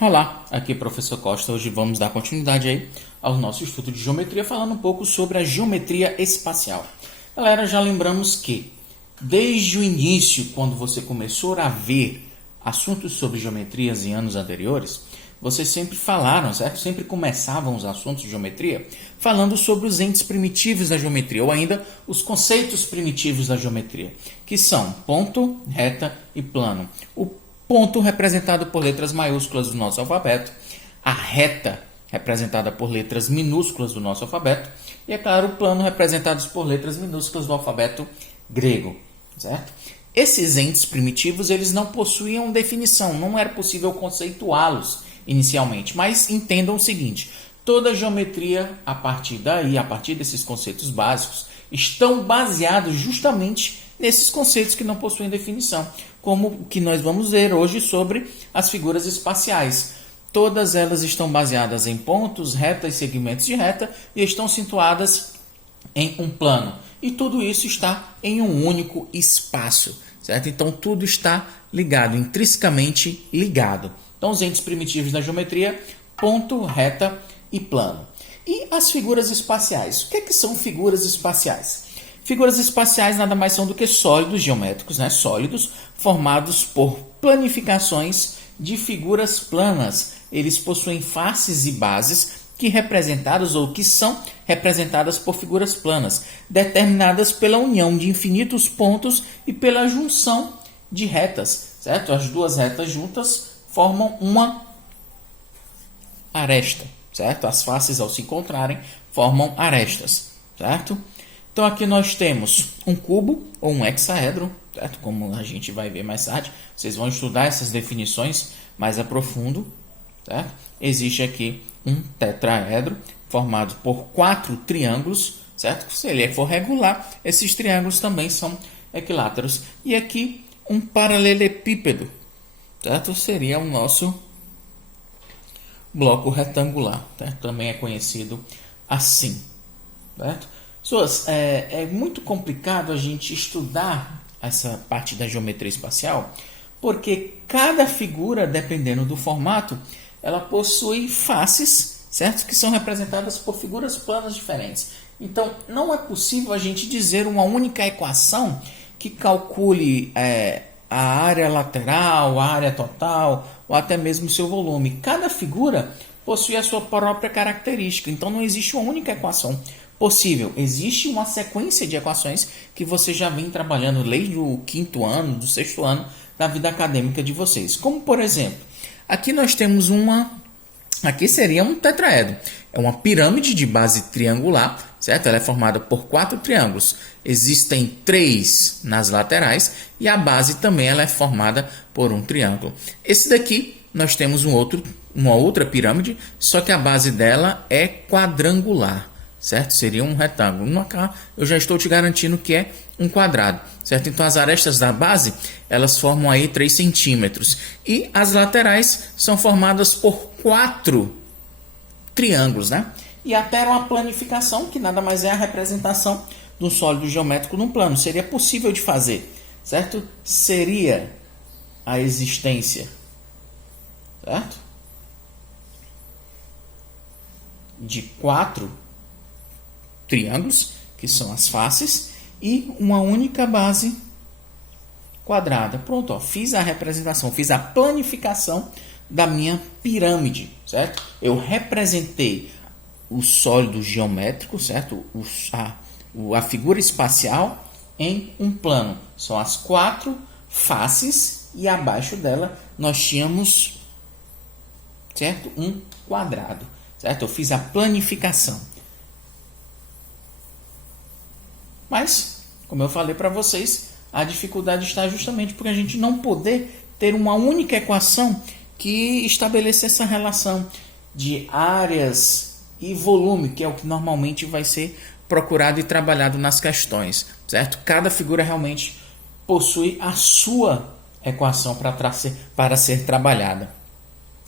Olá, aqui é o professor Costa. Hoje vamos dar continuidade aí ao nosso estudo de geometria, falando um pouco sobre a geometria espacial. Galera, já lembramos que desde o início, quando você começou a ver assuntos sobre geometrias em anos anteriores, vocês sempre falaram, certo? Sempre começavam os assuntos de geometria falando sobre os entes primitivos da geometria, ou ainda os conceitos primitivos da geometria, que são ponto, reta e plano. O ponto representado por letras maiúsculas do nosso alfabeto, a reta representada por letras minúsculas do nosso alfabeto e, é claro, o plano representados por letras minúsculas do alfabeto grego, certo? Esses entes primitivos, eles não possuíam definição, não era possível conceituá-los inicialmente, mas entendam o seguinte: toda geometria a partir daí, a partir desses conceitos básicos, estão baseados justamente nesses conceitos que não possuem definição, como o que nós vamos ver hoje sobre as figuras espaciais. Todas elas estão baseadas em pontos, retas, segmentos de reta e estão situadas em um plano. E tudo isso está em um único espaço, certo? Então tudo está ligado, intrinsecamente ligado. Então os entes primitivos da geometria, ponto, reta e plano. E as figuras espaciais? O que é que são figuras espaciais? Figuras espaciais nada mais são do que sólidos geométricos, né? Sólidos formados por planificações de figuras planas. Eles possuem faces e bases que representadas ou que são representadas por figuras planas, determinadas pela união de infinitos pontos e pela junção de retas, certo? As duas retas juntas formam uma aresta, certo? As faces, ao se encontrarem, formam arestas, certo? Então aqui nós temos um cubo ou um hexaedro, certo? Como a gente vai ver mais tarde, vocês vão estudar essas definições mais a profundo, certo? Existe aqui um tetraedro formado por 4 triângulos, certo? Se ele for regular, esses triângulos também são equiláteros. E aqui um paralelepípedo, certo? Seria o nosso bloco retangular, certo? Também é conhecido assim, certo? Pessoas, é muito complicado a gente estudar essa parte da geometria espacial, porque cada figura, dependendo do formato, ela possui faces, certo? Que são representadas por figuras planas diferentes. Então, não é possível a gente dizer uma única equação que calcule a área lateral, a área total, ou até mesmo o seu volume. Cada figura possui a sua própria característica, então não existe uma única equação possível. Existe uma sequência de equações que você já vem trabalhando desde o 5º ano, do 6º ano da vida acadêmica de vocês. Como, por exemplo, aqui nós temos aqui seria um tetraedro. É uma pirâmide de base triangular, certo? Ela é formada por 4 triângulos. Existem 3 nas laterais e a base também ela é formada por um triângulo. Esse daqui nós temos uma outra pirâmide, só que a base dela é quadrangular, certo? Seria um retângulo. No cá eu já estou te garantindo que é um quadrado, certo? Então as arestas da base, elas formam aí 3 centímetros. E as laterais são formadas por 4 triângulos, né? E até uma planificação, que nada mais é a representação de um sólido geométrico num plano. Seria possível de fazer, certo? Seria a existência, certo? De 4 triângulos, que são as faces, e uma única base quadrada. Pronto, ó, fiz a representação, fiz a planificação da minha pirâmide, certo? Eu representei o sólido geométrico, certo? A figura espacial em um plano. São as 4 faces e abaixo dela nós tínhamos, certo? Um quadrado, certo? Eu fiz a planificação. Mas, como eu falei para vocês, a dificuldade está justamente porque a gente não poder ter uma única equação que estabeleça essa relação de áreas e volume, que é o que normalmente vai ser procurado e trabalhado nas questões, certo? Cada figura realmente possui a sua equação para ser trabalhada.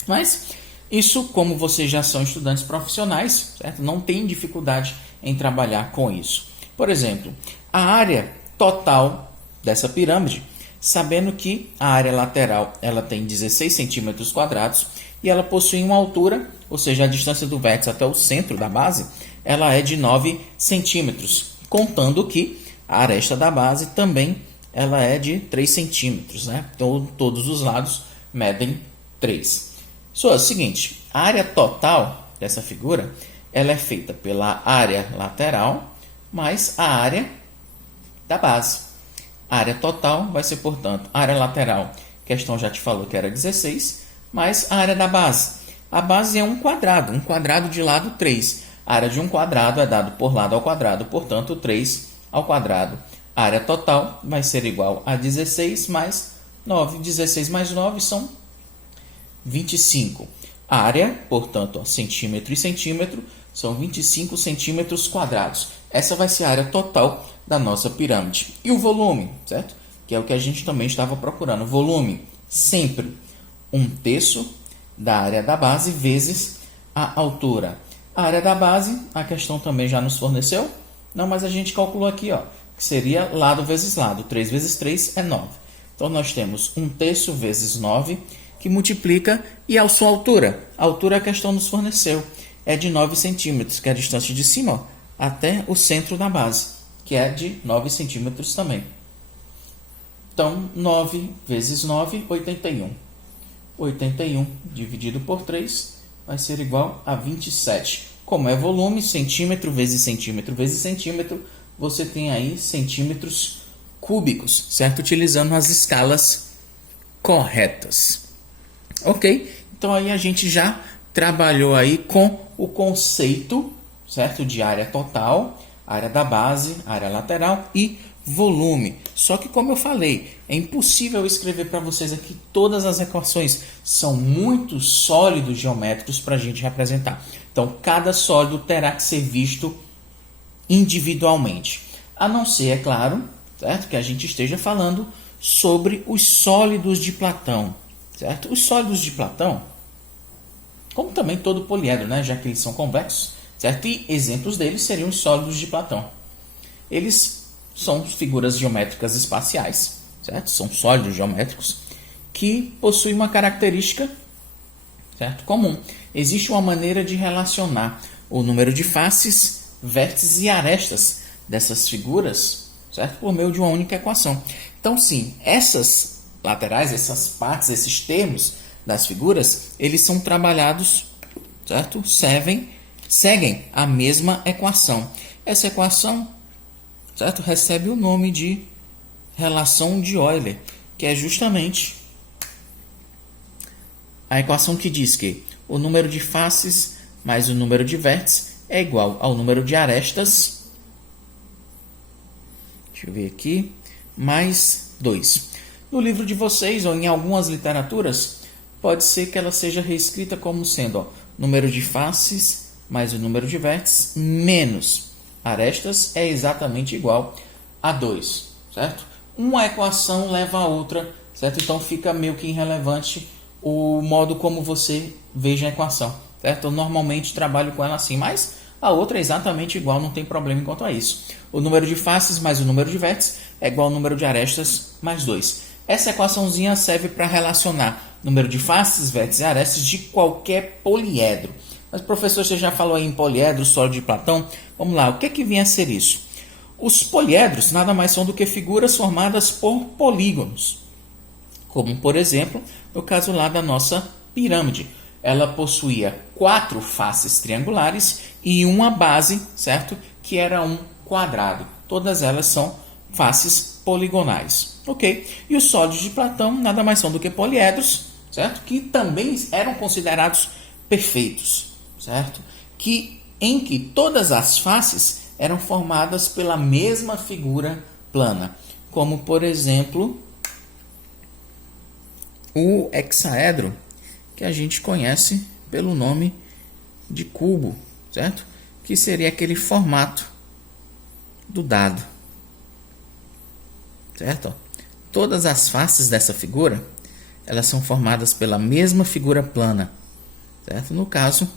Mas isso, como vocês já são estudantes profissionais, certo? Não tem dificuldade em trabalhar com isso. Por exemplo, a área total dessa pirâmide sabendo que a área lateral ela tem 16 centímetros quadrados e ela possui uma altura, ou seja, a distância do vértice até o centro da base, ela é de 9 centímetros, contando que a aresta da base também ela é de 3 centímetros, né? Então, todos os lados medem 3. Só é o seguinte, a área total dessa figura ela é feita pela área lateral mais a área da base. A área total vai ser, portanto, a área lateral, a questão já te falou que era 16, mais a área da base. A base é um quadrado de lado 3. A área de um quadrado é dado por lado ao quadrado, portanto, 3 ao quadrado. A área total vai ser igual a 16 mais 9. 16 mais 9 são 25. A área, portanto, ó, centímetro e centímetro, são 25 centímetros quadrados. Essa vai ser a área total da nossa pirâmide. E o volume, certo? Que é o que a gente também estava procurando. O volume, sempre 1/3 da área da base vezes a altura. A área da base, a questão também já nos forneceu. Não, mas a gente calculou aqui, ó, que seria lado vezes lado. 3 vezes 3 é 9. Então, nós temos 1/3 vezes 9, que multiplica, e a sua altura. A altura a questão nos forneceu. É de 9 centímetros, que é a distância de cima, ó, até o centro da base, que é de 9 centímetros também. Então, 9 vezes 9, 81. 81 dividido por 3 vai ser igual a 27. Como é volume, centímetro vezes centímetro vezes centímetro, você tem aí centímetros cúbicos, certo? Utilizando as escalas corretas. Ok? Então, aí a gente já trabalhou aí com o conceito, certo? De área total, área da base, área lateral e volume. Só que, como eu falei, é impossível escrever para vocês aqui todas as equações. São muitos sólidos geométricos para a gente representar. Então, cada sólido terá que ser visto individualmente. A não ser, é claro, certo? Que a gente esteja falando sobre os sólidos de Platão, certo? Os sólidos de Platão, como também todo poliedro, né? Já que eles são convexos, certo? E exemplos deles seriam os sólidos de Platão. Eles são figuras geométricas espaciais, certo? São sólidos geométricos que possuem uma característica, certo? Comum. Existe uma maneira de relacionar o número de faces, vértices e arestas dessas figuras, certo? Por meio de uma única equação. Então, sim, essas laterais, essas partes, esses termos das figuras, eles são trabalhados, certo? Seguem a mesma equação. Essa equação, certo? Recebe o nome de relação de Euler, que é justamente a equação que diz que o número de faces mais o número de vértices é igual ao número de arestas, deixa eu ver aqui, mais 2. No livro de vocês, ou em algumas literaturas, pode ser que ela seja reescrita como sendo, ó, número de faces mais o número de vértices menos arestas é exatamente igual a 2, certo? Uma equação leva a outra, certo? Então fica meio que irrelevante o modo como você veja a equação, certo? Eu normalmente trabalho com ela assim, mas a outra é exatamente igual, não tem problema quanto a isso. O número de faces mais o número de vértices é igual ao número de arestas mais 2. Essa equaçãozinha serve para relacionar número de faces, vértices e arestas de qualquer poliedro. Mas, professor, você já falou aí em poliedro, sólido de Platão. Vamos lá, o que que vinha a ser isso? Os poliedros nada mais são do que figuras formadas por polígonos. Como, por exemplo, no caso lá da nossa pirâmide. Ela possuía 4 faces triangulares e uma base, certo? Que era um quadrado. Todas elas são faces poligonais, ok? E os sólidos de Platão nada mais são do que poliedros, certo? Que também eram considerados perfeitos, certo? Em que todas as faces eram formadas pela mesma figura plana, como por exemplo o hexaedro, que a gente conhece pelo nome de cubo, certo? Que seria aquele formato do dado, certo? Todas as faces dessa figura, elas são formadas pela mesma figura plana, certo? No caso,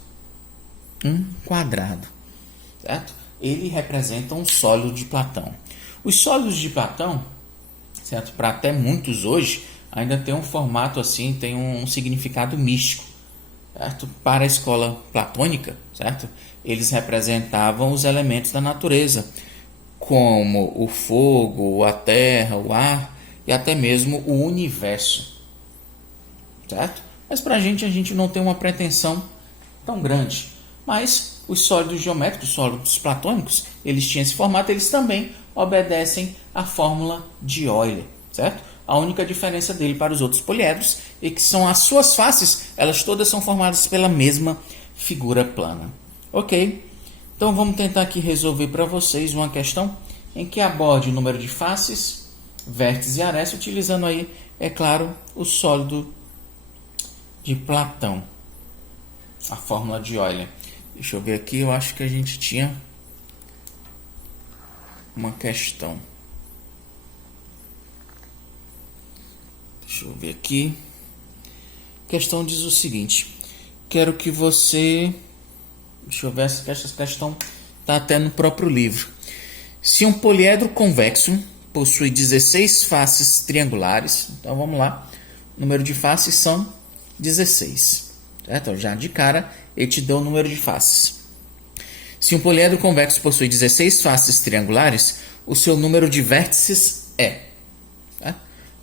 um quadrado, certo? Ele representa um sólido de Platão. Os sólidos de Platão certo? Para até muitos hoje, ainda tem um formato assim, tem um significado místico, certo? Para a escola platônica, certo? Eles representavam os elementos da natureza, como o fogo, a terra, o ar e até mesmo o universo, certo? Mas para a gente não tem uma pretensão tão grande. Mas os sólidos geométricos, os sólidos platônicos, eles tinham esse formato, eles também obedecem à fórmula de Euler, certo? A única diferença dele para os outros poliedros é que são as suas faces, elas todas são formadas pela mesma figura plana. Ok? Então vamos tentar aqui resolver para vocês uma questão em que aborde o número de faces, vértices e arestas, utilizando aí, é claro, o sólido de Platão, a fórmula de Euler. Deixa eu ver aqui, eu acho que a gente tinha uma questão. Deixa eu ver aqui. A questão diz o seguinte: quero que você... Deixa eu ver, essa questão está até no próprio livro. Se um poliedro convexo possui 16 faces triangulares, então vamos lá, o número de faces são 16. Certo? Já de cara, ele te deu o número de faces. Se um poliedro convexo possui 16 faces triangulares, o seu número de vértices é... Tá?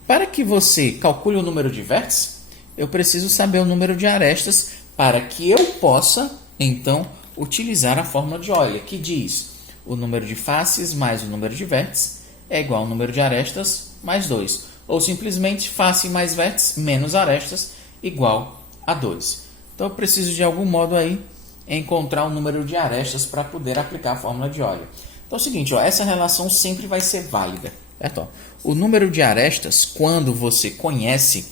Para que você calcule o número de vértices, eu preciso saber o número de arestas para que eu possa, então, utilizar a fórmula de Euler, que diz o número de faces mais o número de vértices é igual ao número de arestas mais 2. Ou simplesmente face mais vértices menos arestas igual a 2. Então eu preciso de algum modo aí encontrar o número de arestas para poder aplicar a fórmula de Euler. Então é o seguinte, ó, essa relação sempre vai ser válida. Certo? O número de arestas, quando você conhece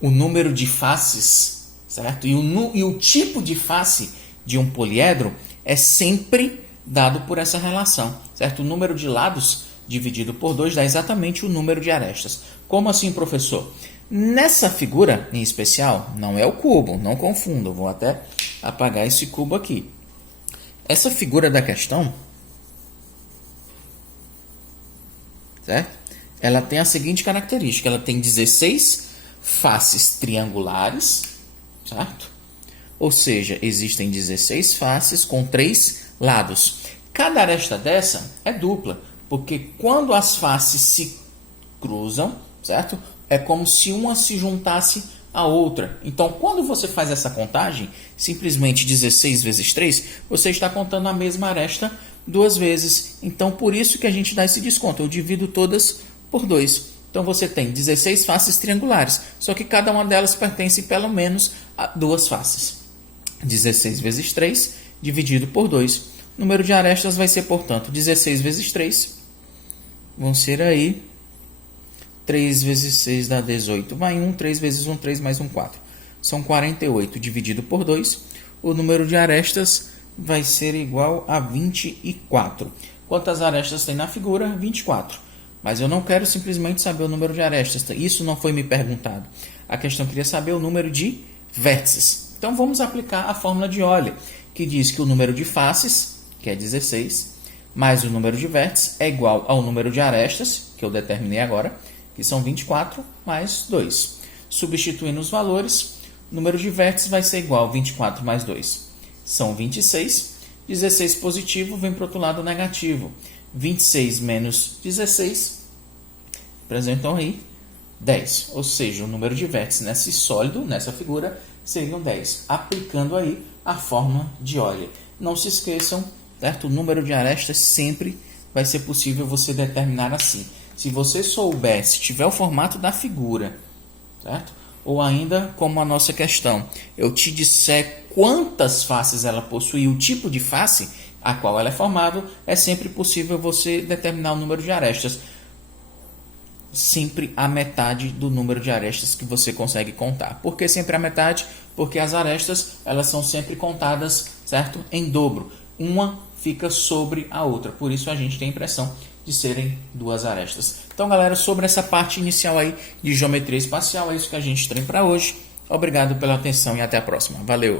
o número de faces, certo? E o tipo de face de um poliedro é sempre dado por essa relação, certo? O número de lados dividido por 2 dá exatamente o número de arestas. Como assim, professor? Nessa figura em especial, não é o cubo, não confunda, vou até apagar esse cubo aqui. Essa figura da questão, certo? Ela tem a seguinte característica, ela tem 16 faces triangulares, certo? Ou seja, existem 16 faces com 3 lados. Cada aresta dessa é dupla, porque quando as faces se cruzam, certo? É como se uma se juntasse à outra. Então, quando você faz essa contagem, simplesmente 16 vezes 3, você está contando a mesma aresta 2 vezes. Então, por isso que a gente dá esse desconto. Eu divido todas por 2. Então, você tem 16 faces triangulares, só que cada uma delas pertence pelo menos a 2 faces. 16 vezes 3 dividido por 2. O número de arestas vai ser, portanto, 16 vezes 3. Vão ser aí 3 vezes 6 dá 18. Vai 1, 3 vezes 1, 3 mais 1, 4. São 48 dividido por 2. O número de arestas vai ser igual a 24. Quantas arestas tem na figura? 24. Mas eu não quero simplesmente saber o número de arestas. Isso não foi me perguntado. A questão queria saber o número de vértices. Então vamos aplicar a fórmula de Euler, que diz que o número de faces, que é 16, mais o número de vértices é igual ao número de arestas, que eu determinei agora, que são 24 mais 2. Substituindo os valores, o número de vértices vai ser igual a 24 mais 2. São 26. 16 positivo vem para o outro lado negativo. 26 menos 16 representam aí 10. Ou seja, o número de vértices nesse sólido, nessa figura, seriam 10. Aplicando aí a fórmula de Euler. Não se esqueçam, certo? O número de arestas sempre vai ser possível você determinar assim. Se você souber, se tiver o formato da figura, certo? Ou ainda, como a nossa questão, eu te disser quantas faces ela possui, o tipo de face a qual ela é formada, é sempre possível você determinar o número de arestas. Sempre a metade do número de arestas que você consegue contar. Por que sempre a metade? Porque as arestas, elas são sempre contadas, certo? Em dobro. Uma fica sobre a outra. Por isso a gente tem a impressão de serem 2 arestas. Então, galera, sobre essa parte inicial aí de geometria espacial, é isso que a gente tem para hoje. Obrigado pela atenção e até a próxima. Valeu!